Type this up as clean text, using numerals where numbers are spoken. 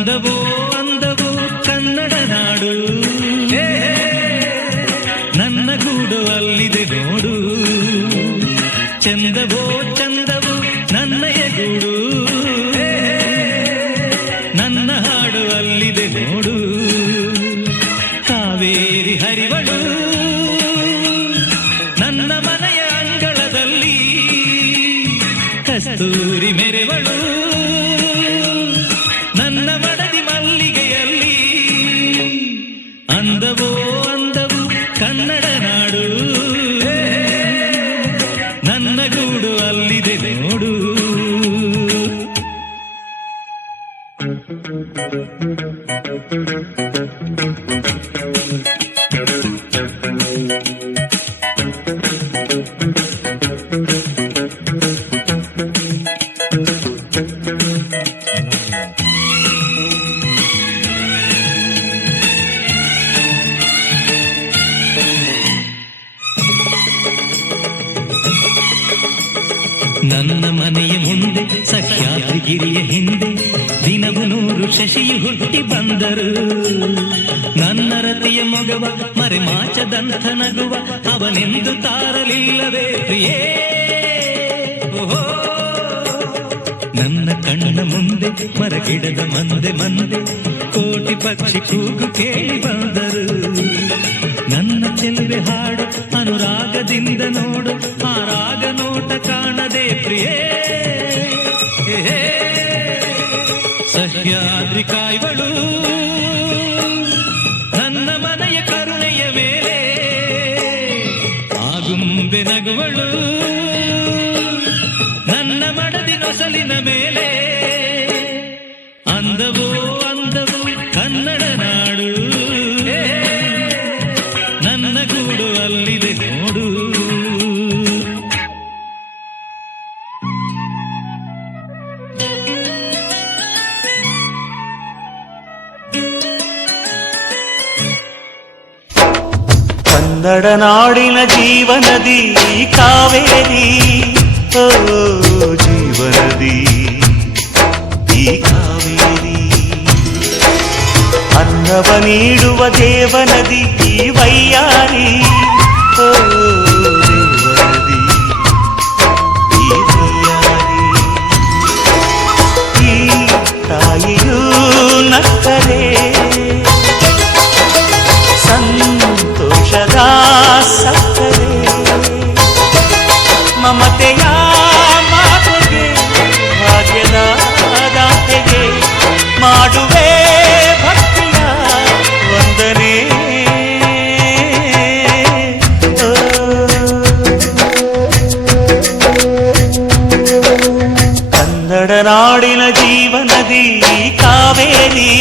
ಅಂದವೋ ಅಂದವೋ ಕನ್ನಡ ನಾಡು, ನನ್ನ ಗೂಡು ಅಲ್ಲಿದೆ ನೋಡು. ಚಂದವೋ ಚಂದವೋ ನನ್ನಯ ಗೂಡು, ನನ್ನ ಹಾಡು ಅಲ್ಲಿದೆ ನೋಡು. ಕಾವೇರಿ ಹರಿವಳು ನನ್ನ ಮನೆಯ ಅಂಗಳದಲ್ಲಿ, ಕಸ್ತೂರಿ ಮೆರೆವಳು ನನ್ನ ಮಡದಿ ಮಲ್ಲಿಗೆಯಲ್ಲಿ. ಅಂದವೋ ಅಂದವು ಕನ್ನಡ ನಾಡು, ನನ್ನ ಗೂಡು ಅಲ್ಲಿದೆ ನೋಡು. ನನ್ನ ಮನೆಯ ಮುಂದೆ ಸಹ್ಯಾದ್ರಿಗಿರಿಯ ಹಿಂದೆ ದಿನವು 100 ಶಶಿಯು ಹುಟ್ಟಿ ಬಂದರು. ನನ್ನ ರತಿಯ ಮೊಗವ ಮರೆಮಾಚದಂಥ ನಗುವ ಅವನೆಂದು ತಾರಲಿಲ್ಲವೇ ಪ್ರಿಯೇ. ಓಹೋ, ನನ್ನ ಕಣ್ಣ ಮುಂದೆ ಮರಗಿಡದ ಮಂದೆ ಮಂದೆ ಕೋಟಿ ಪಕ್ಷಿ ಕೂಗು ಕೇಳಿ ಬಂದರು. ನನ್ನ ಚೆಲುವೆ ಹಾಡು ಅನುರಾಗದಿಂದ ನೋಡು, ಆ ರಾಗ ನೋಟ ಕಾಣದೆ ಪ್ರಿಯೇ. ಸಹ್ಯಾದ್ರಿ ಕಾಯ್ವಳು ನನ್ನ ಮನೆಯ ಕರುಣೆಯ ಮೇಲೆ, ಆಗುಂಬೆ ನಗುವಳು ನನ್ನ ಮಡದಿ ನೊಸಲಿನ ಮೇಲೆ. ಅಂದವೋ ಅಂದವು ಕನ್ನಡ ನಾಡು, ನನ್ನ ಗೂಡು ಅಲ್ಲಿದೆ ನೋಡು. ಕನ್ನಡ ನಾಡಿನ ಜೀವನದಿ ಕಾವೇರಿ, ಓ ಜೀವನದಿ ಈ ಕಾವೇರಿ. ಅನ್ನವ ನೀಡುವ ದೇವನದಿ ಈ ವೈಯಾರಿ, ಓ ದೇವನದಿ ಈ ವೈಯಾರಿ. ಈ ತಾಯಿಯೂ ನಕ್ಕರೆ ಸಂತೋಷದ ಸಕ್ಕರೆ, ಮಮತೆಯ ಮಾತೆಗೆ ಭಾಗ್ಯದ ದಾತೆಗೆ ಮಾಡುವೆ ಭಕ್ತಿಯ ವಂದನೆ. ಕನ್ನಡ ನಾಡಿನ ಜೀವನದಿ ಕಾವೇರಿ,